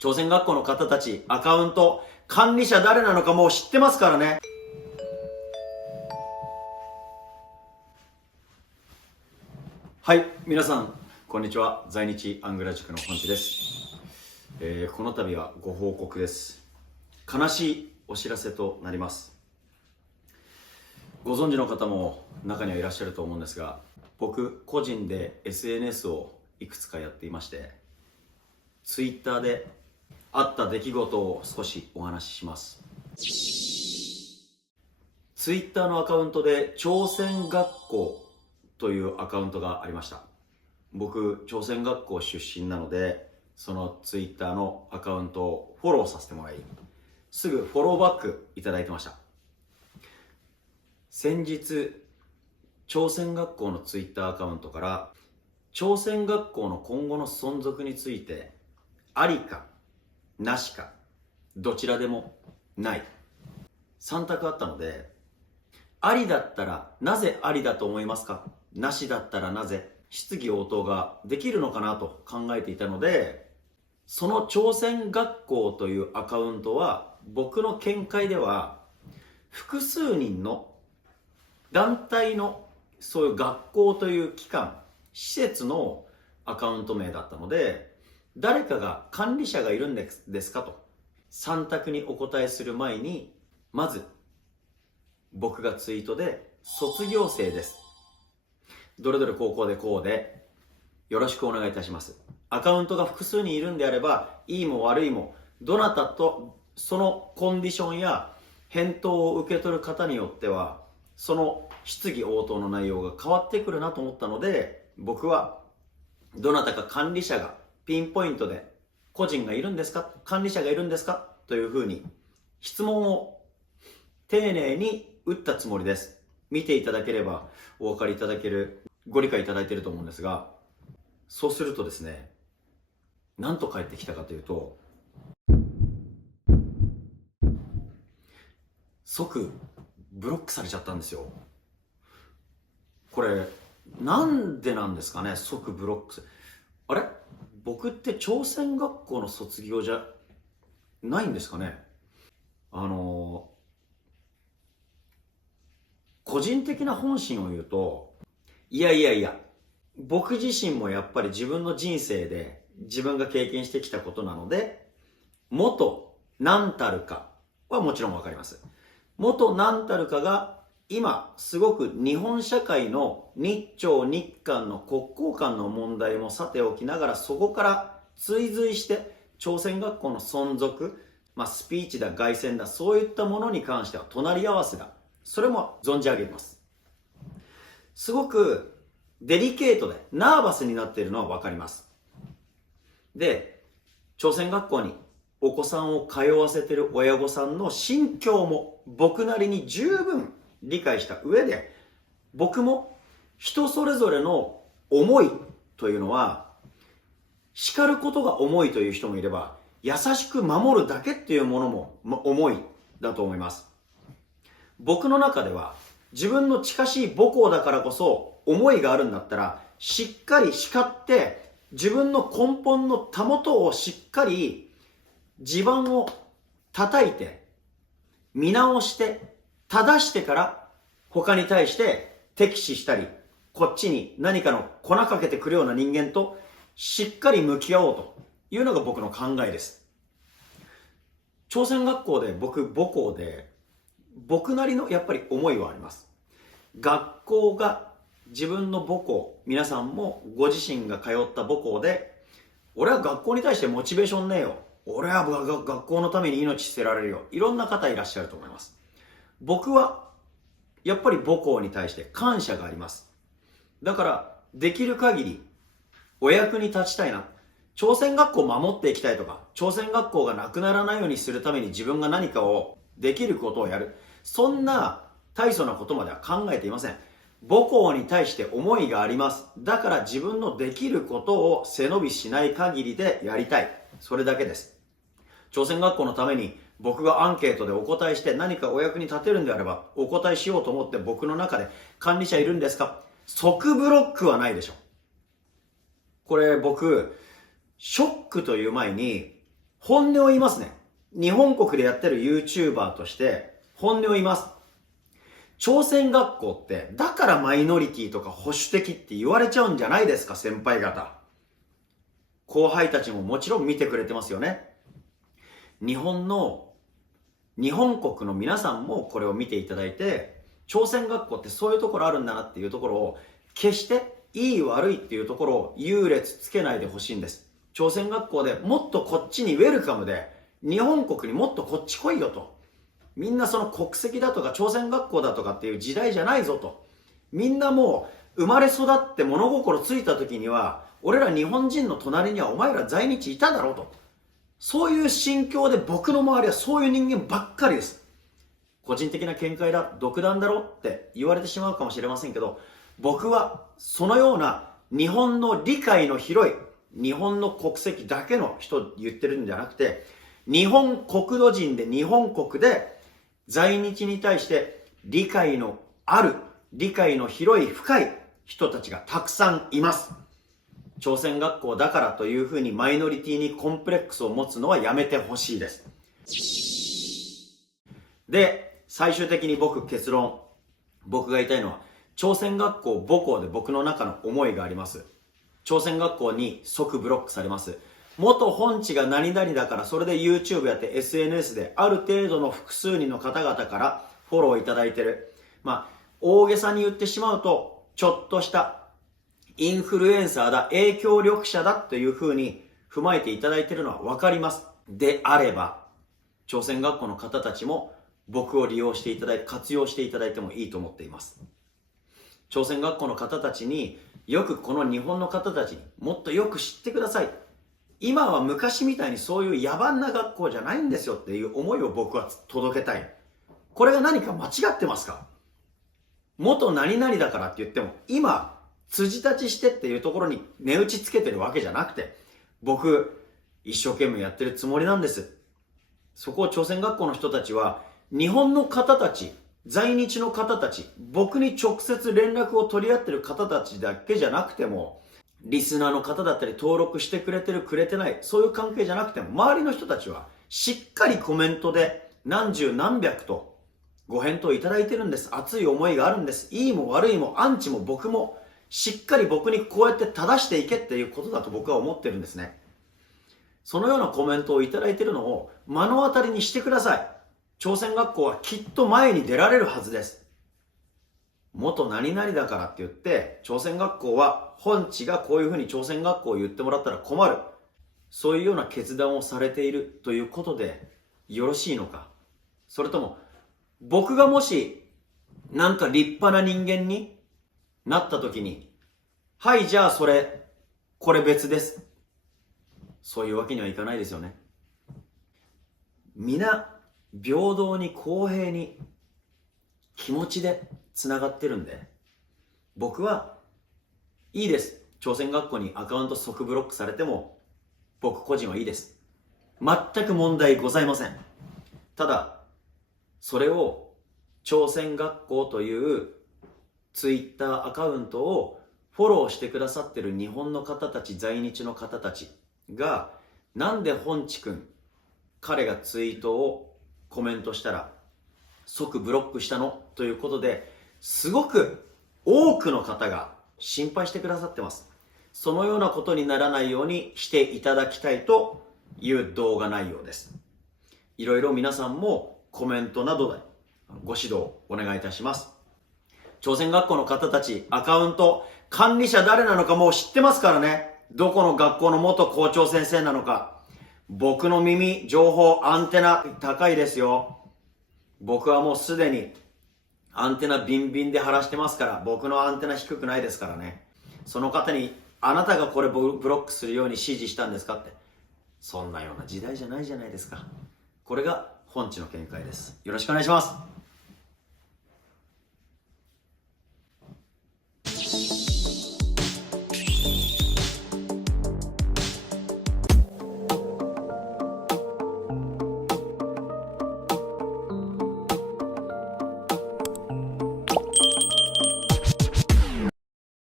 朝鮮学校の方たち、アカウント、管理者誰なのかもう知ってますからね。はい、皆さん、こんにちは。在日アングラ塾の本地です。この度はご報告です。悲しいお知らせとなります。ご存知の方も中にはいらっしゃると思うんですが、僕個人で SNS をいくつかやっていまして、Twitter であった出来事を少しお話しします。Twitter のアカウントで朝鮮学校というアカウントがありました。僕、朝鮮学校出身なので、その Twitter のアカウントをフォローさせてもらい、すぐフォローバックいただいてました。先日、朝鮮学校の Twitter アカウントから朝鮮学校の今後の存続についてありかなしかどちらでもない3択あったので、ありだったらなぜありだと思いますか、なしだったらなぜ、質疑応答ができるのかなと考えていたので、その朝鮮学校というアカウントは僕の見解では複数人の団体のそういう学校という機関、施設のアカウント名だったので、誰かが管理者がいるんですかと3択にお答えする前に、まず僕がツイートで卒業生です、どれどれ高校でこうでよろしくお願いいたします。アカウントが複数人いるんであれば、いいも悪いもどなたとそのコンディションや返答を受け取る方によってはその質疑応答の内容が変わってくるなと思ったので、僕はどなたか管理者がピンポイントで個人がいるんですか、管理者がいるんですかというふうに質問を丁寧に打ったつもりです。見ていただければお分かりいただける、ご理解いただいていると思うんですが、そうするとですね、何と返ってきたかというと、即ブロックされちゃったんですよ。これなんでなんですかね、即ブロック。あれ、僕って朝鮮学校の卒業じゃないんですかね。個人的な本心を言うと、いやいやいや、僕自身もやっぱり自分の人生で自分が経験してきたことなので、元何たるかはもちろんわかります。元何たるかが今すごく日本社会の日朝日韓の国交間の問題もさておきながら、そこから追随して朝鮮学校の存続、スピーチだ凱旋だ、そういったものに関しては隣り合わせだ、それも存じ上げます。すごくデリケートでナーバスになっているのは分かります。で、朝鮮学校にお子さんを通わせている親御さんの心境も僕なりに十分理解した上で、僕も人それぞれの思いというのは、叱ることが重いという人もいれば、優しく守るだけっていうものも重いだと思います。僕の中では自分の近しい母校だからこそ思いがあるんだったら、しっかり叱って自分の根本のたもとをしっかり地盤を叩いて見直して正してから、他に対して敵視したりこっちに何かの粉かけてくるような人間としっかり向き合おうというのが僕の考えです。朝鮮学校で僕母校で僕なりのやっぱり思いはあります。学校が自分の母校、皆さんもご自身が通った母校で、俺は学校に対してモチベーションねえよ、俺は学校のために命捨てられるよ、いろんな方いらっしゃると思います。僕はやっぱり母校に対して感謝があります。だからできる限りお役に立ちたいな、朝鮮学校を守っていきたいとか、朝鮮学校がなくならないようにするために自分が何かをできることをやる、そんな大層なことまでは考えていません。母校に対して思いがあります。だから自分のできることを背伸びしない限りでやりたい、それだけです。朝鮮学校のために僕がアンケートでお答えして何かお役に立てるんであればお答えしようと思って、僕の中で管理者いるんですか、即ブロックはないでしょ。これ僕ショックという前に本音を言いますね。日本国でやってる YouTuber として本音を言います。朝鮮学校ってだからマイノリティとか保守的って言われちゃうんじゃないですか、先輩方。後輩たちももちろん見てくれてますよね。日本国の皆さんもこれを見ていただいて、朝鮮学校ってそういうところあるんだなっていうところを、決していい悪いっていうところを優劣つけないでほしいんです。朝鮮学校でもっとこっちにウェルカムで、日本国にもっとこっち来いよと。みんなその国籍だとか朝鮮学校だとかっていう時代じゃないぞと。みんなもう生まれ育って物心ついた時には、俺ら日本人の隣にはお前ら在日いただろうと。そういう心境で僕の周りはそういう人間ばっかりです。個人的な見解だ、独断だろって言われてしまうかもしれませんけど、僕はそのような日本の理解の広い、日本の国籍だけの人言ってるんじゃなくて、日本国土人で日本国で在日に対して理解のある、理解の広い深い人たちがたくさんいます。朝鮮学校だからというふうにマイノリティにコンプレックスを持つのはやめてほしいです。で、最終的に僕が言いたいのは、朝鮮学校母校で僕の中の思いがあります。朝鮮学校に即ブロックされます。元本地が何々だからそれで YouTube やって SNS である程度の複数人の方々からフォローいただいてる。大げさに言ってしまうと、ちょっとしたインフルエンサーだ、影響力者だというふうに踏まえていただいているのはわかります。であれば、朝鮮学校の方たちも僕を利用していただいて、活用していただいてもいいと思っています。朝鮮学校の方たちに、よくこの日本の方たちにもっとよく知ってください。今は昔みたいにそういう野蛮な学校じゃないんですよっていう思いを僕は届けたい。これが何か間違ってますか？元何々だからって言っても、今、辻立ちしてっていうところに値打ちつけてるわけじゃなくて、僕、一生懸命やってるつもりなんです。そこを朝鮮学校の人たちは、日本の方たち、在日の方たち、僕に直接連絡を取り合ってる方たちだけじゃなくても、リスナーの方だったり登録してくれてるくれてない、そういう関係じゃなくても、周りの人たちはしっかりコメントで何十何百とご返答いただいてるんです。熱い思いがあるんです。いいも悪いもアンチも僕もしっかり僕にこうやって正していけっていうことだと僕は思ってるんですね。そのようなコメントをいただいているのを目の当たりにしてください。朝鮮学校はきっと前に出られるはずです。元何々だからって言って、朝鮮学校は本地がこういうふうに朝鮮学校を言ってもらったら困る。そういうような決断をされているということでよろしいのか。それとも、僕がもしなんか立派な人間になった時に、はい、じゃあこれ別です。そういうわけにはいかないですよね。皆、平等に公平に気持ちでつながってるんで、僕はいいです。朝鮮学校にアカウント即ブロックされても、僕個人はいいです。全く問題ございません。ただ、それを朝鮮学校というツイッターアカウントをフォローしてくださってる日本の方たち、在日の方たちが、なんで本地君、彼がツイートをコメントしたら即ブロックしたのということで、すごく多くの方が心配してくださってます。そのようなことにならないようにしていただきたいという動画内容です。いろいろ皆さんもコメントなどでご指導お願いいたします。朝鮮学校の方たち、アカウント管理者誰なのかもう知ってますからね。どこの学校の元校長先生なのか。僕の耳、情報、アンテナ高いですよ。僕はもうすでにアンテナビンビンで張らしてますから、僕のアンテナ低くないですからね。その方に、あなたがこれブロックするように指示したんですかって。そんなような時代じゃないじゃないですか。これが本地の見解です。よろしくお願いします。